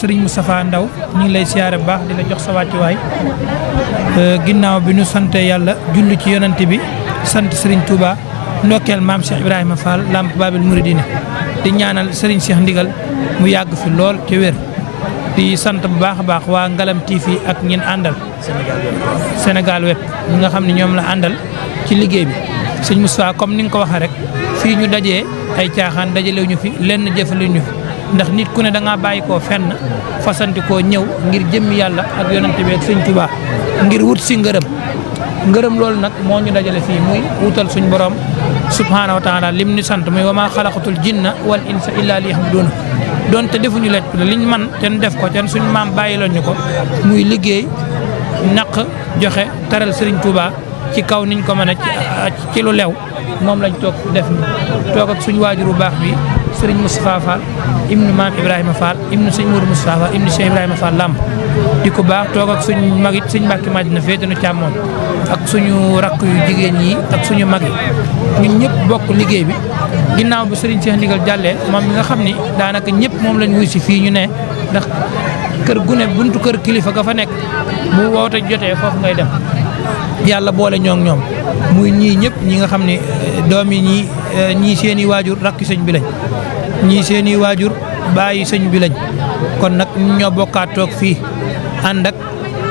Serigne Moustapha Ndaw ñu ngi lay siyaare bu baax di la jox sa wàccuwaay ginnaaw bi ñu sante yàlla julli ci yonante bi sant Serigne Touba ndokkeel maam Cheikh Ibrahima Fall Lamp Babil Mouridina di ñaanal Serigne Cheikh Ndigal mu yàgg fi lool ci wér di sant bu baax a baax waa Ngalam TV ak ñin àndal Sénégal web ñi nga xam ne ñoom la àndal ci liggéey bi sëñ Moustapha comme ni nga ko waxee rek fii ñu dajee ay caaxaan dajalew ñu fi lenn jëfale ñu fi ndax nit ku ne da ngaa bàyyi koo fenn fasanti koo ñëw ngir jëmmi yàlla ak yonante bi ak sëñ Touba ngir wut si ngërëm loolu nag moo ñu dajale fii muy wutal suñ borom subhaanahu wa taala lim ni sant muy wa maa xalaqatul jinna wal insa illa liya'buduun donte defuñu lekk liñ man ten def ko ten suñ maam bàyyiloon ñu ko muy liggéey naq joxe taral Serigne Touba ci kaw niñ ko mën a ci lu lew moom lañ toog def ni toog ak suñu waajur bu baax bi Serigne Moustapha Fall ibnu maam Ibrahima Fall ibnu sëñ Mourou Moustapha Fall ibnu Cheikh Ibrahima Fall Lamp di ko baax toog ak suñu mag it suñ Mbàkke Madina féete nu càmmoon ak suñu rakk yu jigéen yi ak suñu mag yi ñun ñëpp bokk liggéey bi ginnaaw bi Serigne Cheikh Ndigal jàllee moom mi nga xam ni daanaka ñëpp moom lañ wuy si fii ñu ne ndax kër gu ne buntu kër kilifa ga fa nekk bu woote jotee foofu ngay dem yàlla boole ñoo ñoom muy ñii ñëpp ñi nga xam ne doom yi ñii seen i waajur rakki sëñ bi lañ ñii seen i waajur bàyyi sëñ bi lañ kon nag ñoo bokkaat toog fii ànd ak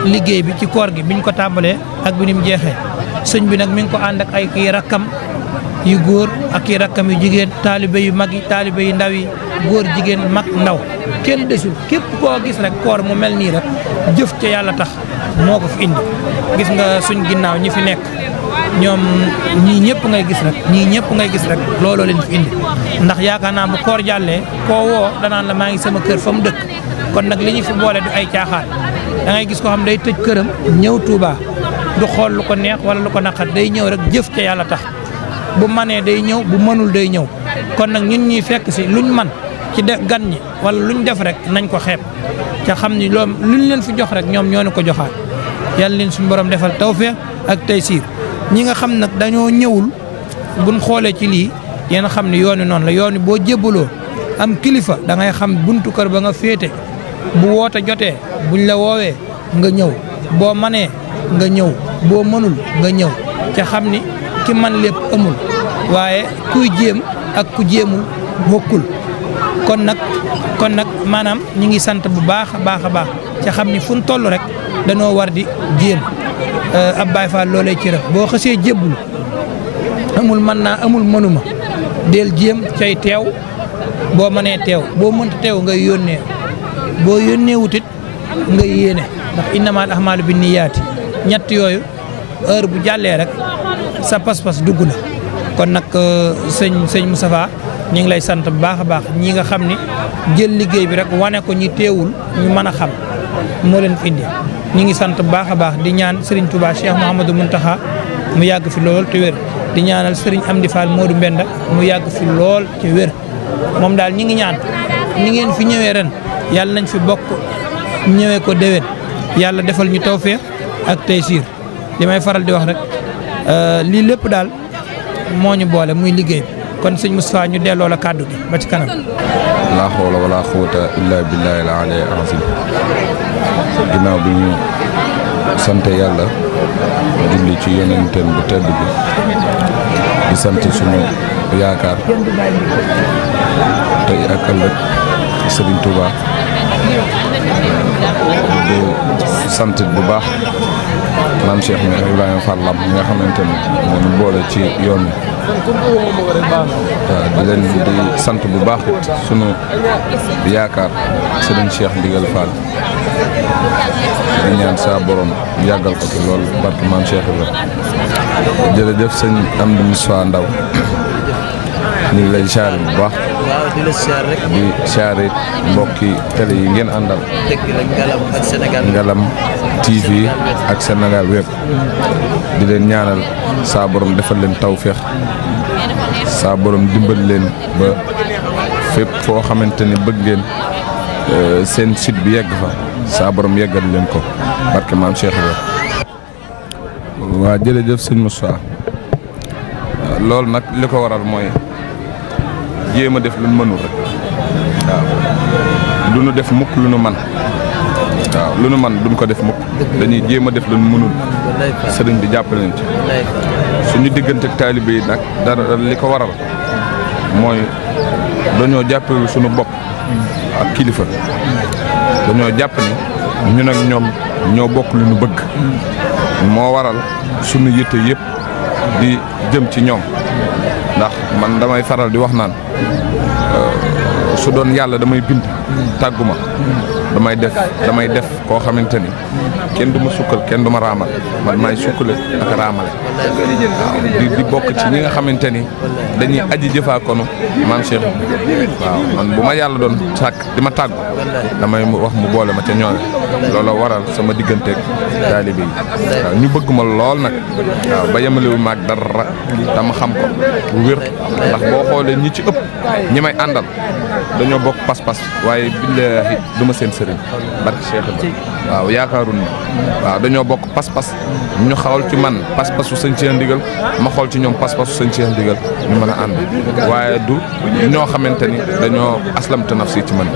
liggéey bi ci koor gi biñ ko tàmbalee ak bi ni mu jeexee sëñ bi nag mi ngi ko ànd ak ay kii rakkam yu góor ak i rakkam yu jigéen taalibe yu mag yi taalibe yu ndaw yi góor jigéen mag ndaw kenn desul képp koo gis rek koor mu mel nii rek jëf ca yàlla tax moo ko fi indi gis nga suñ ginnaaw ñi fi nekk ñoom ñii ñëpp ngay gis rek looloo leen fi indi ndax yaakaar naa bu koor jàllee koo woo danaan la maa ngi sama kër fa mu dëkk kon nag li ñu fi boole du ay caaxaan da ngay gis ko xam day tëj këram ñëw Touba du xool lu ko neex wala lu ko naqat day ñëw rek jëf ca yàlla tax bu manee day ñëw bu mënul day ñëw kon nag ñun ñuy fekk si luñ man ci gan ñi wala luñ def rek nañ ko xeeb ca xam ni loolu luñ leen fi jox rek ñoom ñoo ñu ko joxaat yàlla leen suñu borom defal tawfeex ak taysiir ñi nga xam nag dañoo ñëwul buñ xoolee ci lii yéen xam ne yooni noonu la yooni boo jébbaloo am kilifa da ngay xam buntu kër ba nga féete bu woote jotee buñ la woowee nga ñëw boo manee nga ñëw boo mënul nga ñëw ca xam ni ki man lépp amul waaye kuy jéem ak ku jéemul bokkul kon nag maanaam ñi ngi sant bu baax a baax ca xam ni fu ñu toll rek danoo war di jéem ab Baay Faal loolee ci rek boo xësee jébbul amul mën naa amul mënuma del jéem cay teew boo mënee teew boo mënta teew ngay yónnee boo yónnee wutit nga yéene ndax innamal ahmaalu binniyaati ñett yooyu heure bu jàllee rek sa pas-pas dugg na kon nag sëñ Moustapha ñu ngi lay sant bu baax a baax ñi nga xam ni jël liggéey bi rek wane ko ñi teewul ñu mën a xam moo leen fi indi ñu ngi sant bu baax a baax di ñaan Serigne Touba Cheikh Mouhamadou Mountakha mu yàgg fi lool te wér di ñaanal Serigne Amdi Fall Modou Mbenda mu yàgg fi lool te wér moom daal ñi ngi ñaan ni ngeen fi ñëwee ren yàlla nañ fi bokk ñëwee ko déwén yàlla defal ñu tawfeex ak taysiir li may faral di wax rek lii lépp daal moo ñu boole muy liggéey bi kon sëñ Moustapha ñu delloo la kàddu gi ba ci kanam. laa hawla wala quwwata illa billahi al-ali al-azim ginnaaw bi ñu sant yàlla julli ci yonenteen bu tedd bi di sant suñu yaakaar tey ak ëllëg Serigne Touba di sant bu baax maam Cheikh Ibrahima Fall Lamp mi nga xamante ne moo ñu boole ci yoon wi di leen di sant bu baax it sunu yaakaar Serigne Cheikh Ndigal Fall di ñaan saa borom yàggal ko ci lool barke maam Cheikh Ibrahima jërëjëf sëñ Amdi Moustapha Ndaw ñu ngi lay siyaare bu baax. waaw di la siyaare rek. di siyaare mbokki télé yi ngeen àndal. dëgg la Ngalam ak Sénégal. Ngalam TV ak Sénégal web di leen ñaanal saa borom defal leen tawféex saa borom dimbal leen ba fépp foo xamante ne bëgg ngeen seen site bi yegg fa saa borom yeggal leen ko barke maam Cheikh Ibrahima. waa jërëjëf sëñ Moussa loolu nag li ko waral mooy jéem a def lu mënul rek waaw du nu def mukk lu nu man waaw lu nu man duñ ko def mukk dañuy jéem a def lu nu mënul sëriñ bi jàppale nañ ci suñu diggante ak taalibe yi nag dara li ko waral mooy dañoo jàppale suñu bopp ak kilifa dañoo jàpp ni ñun ak ñoom ñoo bokk lu ñu bëgg moo waral suñu yitte yëpp di jëm ci ñoom ndax man damay faral di wax naan su doon yàlla damay bind tàgguma damay def koo xamante ni kenn du ma sukkal kenn du ma raamal man maay sukkale ak raamale waaw di bokk ci ñi nga xamante ni dañuy aji jëfaakonu maam Cheikh waaw man bu ma yàlla doon sàkk di ma tàggu damay wax mu boole ma ca ñoole looloo waral sama digganteeg taalibe yi waaw ñu bëgg ma lool nag waaw ba yemalewu maag dara dama xam ko bu wér ndax boo xoolee ñi ci ëpp ñi may àndal dañoo bokk pas-pas waaye billaahi du ma seen sëriñ barke Cheikh Ibrahima waaw yaakaarun ni waaw dañoo bokk pas-pas ñu xawal ci man pas-pasu sëñ Cheikh Ndigal ma xool ci ñoom pas-pasu sëñ Cheikh Ndigal ñu mën a ànd waaye du ñoo xamante ni dañoo aslamta nafsi ci man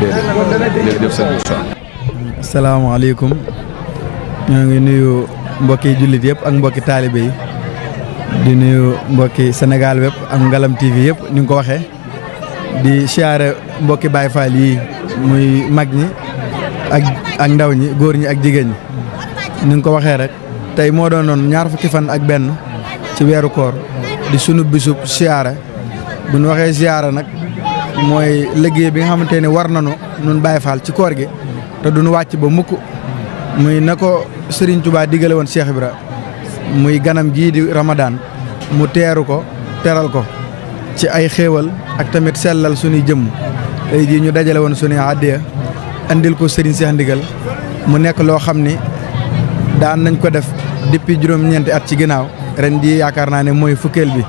déedéet jërëjëf sëñ Moussa. asalaamaaleykum ñoo ngi nuyu mbokki jullit yëpp ak mbokki taalibe yi di nuyu mbokki Sénégal wépp ak Ngalam TV yëpp ni nga ko waxee di siyaare mbokki Baye Fall yi muy mag ñi ak ndaw ñi góor ñi ak jigéen ñi ni nga ko waxee rek tey moo doonoon ñaar fukki fan ak benn ci weeru koor di sunu bisub siyaare bu ñu waxee siyaare nag mooy liggéey bi nga xamante ne war nañu nun Baye Fall ci koor gi te duñu wàcc ba mukk muy na ko Serigne Touba digale woon Cheikh Ibra muy ganam gii di Ramadan mu teeru ko teral ko ci ay xéewal ak tamit sellal suñuy jëmm tey jii ñu dajale woon suñuy àddiya andil ko Serigne Cheikh Ndigal mu nekk loo xam ni daan nañ ko def depuis juróom-ñeenti at ci ginnaaw ren jii yaakaar naa ne mooy fukkeel bi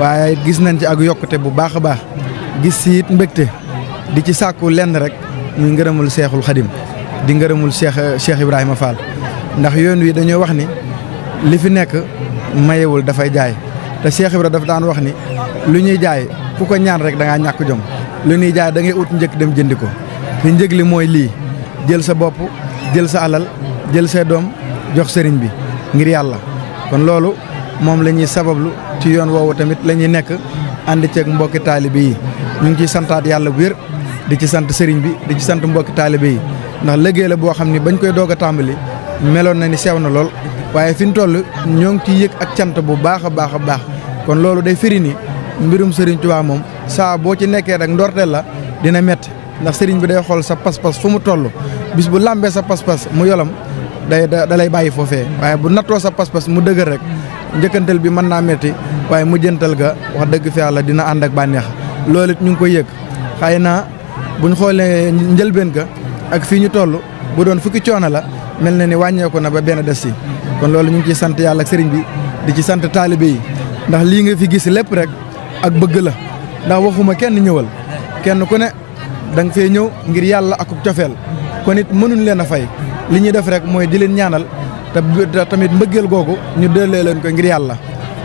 waaye gis nañ ci ak yokkute bu baax a baax gis si it mbégte di ci sàkku lenn rek muy ngërëmul Seexul Xadim di ngërëmul Cheikh Ibrahima Fall ndax yoon wi dañoo wax ni li fi nekk mayewul dafay jaay te Cheikh Ibrahima dafa daan wax ni lu ñuy jaay ku ko ñaan rek da ngaa ñàkk jom lu ñuy jaay da ngay ut njëkk dem jëndi ko li njëg li mooy lii jël sa bopp jël sa alal jël sa doom jox sëriñ bi ngir yàlla kon loolu moom la ñuy sabablu ci yoon woowu tamit la ñuy nekk ànd ceeg mbokki taalibe yi ñu ngi ciy santaat yàlla bu wér di ci sant sëriñ bi di ci sant mbokki taalibe yi ndax liggéey la boo xam ni bañ koy doog a tàmbali meloon na ni sew na lool waaye fi ñu toll ñoo ngi ciy yëg ak cant bu baax a baax a baax kon loolu day firi ni mbirum sëriñ Tuubaa moom saa boo ci nekkee rek ndorteel la dina métti ndax sëriñ bi day xool sa pas-pas fu mu toll bis bu làmbee sa pas-pas mu yolam da lay bàyyi foofee waaye bu nattoo sa pas-pas mu dëgër rek njëkkantal bi mën naa métti waaye mujjantal ga wax dëgg fi yàlla dina ànd ak bànneex loolu it ñu ngi koy yëg xëy na buñ xoolee njëlbeen ga ak fii ñu toll bu doon fukki coono la mel na ni wàññeeku na ba benn des si kon loolu ñu ngi ciy sant yàlla ak sëriñ bi di ci sant taalibe yi ndax lii nga fi gis lépp rek ak bëgg la ndax waxuma kenn ñëwal kenn ku ne da nga fee ñëw ngir yàlla ak cofeel kon it mënuñ leen a fay li ñuy def rek mooy di leen ñaanal te tamit mbëggeel googu ñu delloo leen ko ngir yàlla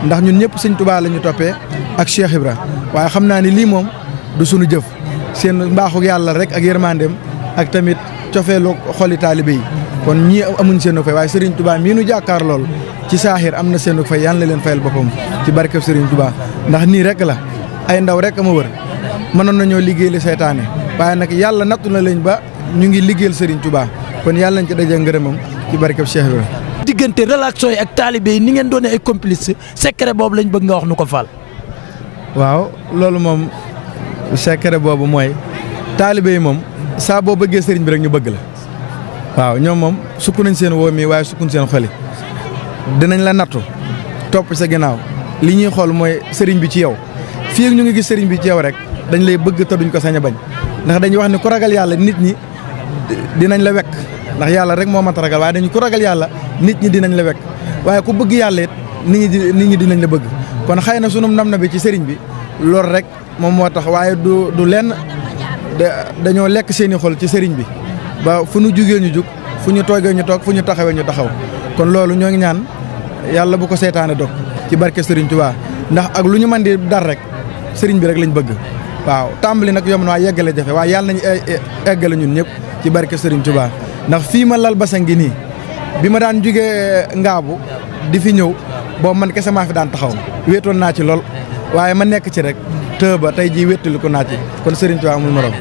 ndax ñun ñëpp Sëñ Tuubaa la ñu toppee ak Cheikh Ibra waaye xam naa ni lii moom du sunu jëf seen mbaaxu yàlla rek ak yërmandeem ak tamit cofeelu xoli taalibe yi kon ñii amuñ seenu fay waaye Serigne Touba mii nu jàkkaar lool ci saaxir am na seenu fay yàlla na leen fayal boppam ci barkeb Serigne Touba ndax nii rek la ay ndaw rek ma wër mënoon nañoo liggéeyal seytaane waaye nag yàlla nattu na leen ba ñu ngi liggéeyal Serigne Touba kon yàlla nañ ci daje ngërëmam ci barkeb Cheikh Ibrahima. diggante relation yi ak taalibe yi ni ngeen doone ay complice secret boobu lañ bëgg nga wax nu ko Fall. waaw loolu moom secret boobu mooy taalibe yi moom saa boo bëggee sëriñ bi rek ñu bëgg la waaw ñoom moom sukk nañ seen woo mi waaye sukkuñ seen xoli dinañ la nattu topp sa ginnaaw li ñuy xool mooy sëriñ bi ci yow fii ak ñu ngi gis sëriñ bi ci yow rek dañ lay bëgg te duñ ko sañ a bañ ndax dañuy wax ne ku ragal yàlla nit ñi dinañ la wekk ndax yàlla rek moo mat ragal waaye dañu ku ragal yàlla nit ñi dinañ la wekk waaye ku bëgg yàlla it nit ñi dinañ la bëgg kon xëy na sunu nam na bi ci sëriñ bi loolu rek moom moo tax waaye du lenn dañoo lekk seeni xol ci sëriñ bi ba fu ñu jugee ñu jug fu ñu toogee ñu toog fu ñu taxawee ñu taxaw kon loolu ñoo ngi ñaan yàlla bu ko seytaane dog ci barke Sëriñ Tuubaa ndax ak lu ñu mën di dar rek sëriñ bi rek lañ bëgg waaw tàmbali nag yomb na waaye yeggale jafe waaye yàlla nañu eggale ñun ñëpp ci barke Serigne Touba ndax fii ma lal basa ngi nii bi ma daan jugee ngaabu di fi ñëw boobu man kese maa fi daan taxaw wéetoon naa ci lool waaye ma nekk ci rek te ba tey jii wéttali ko naa ci kon Serigne Touba amul morom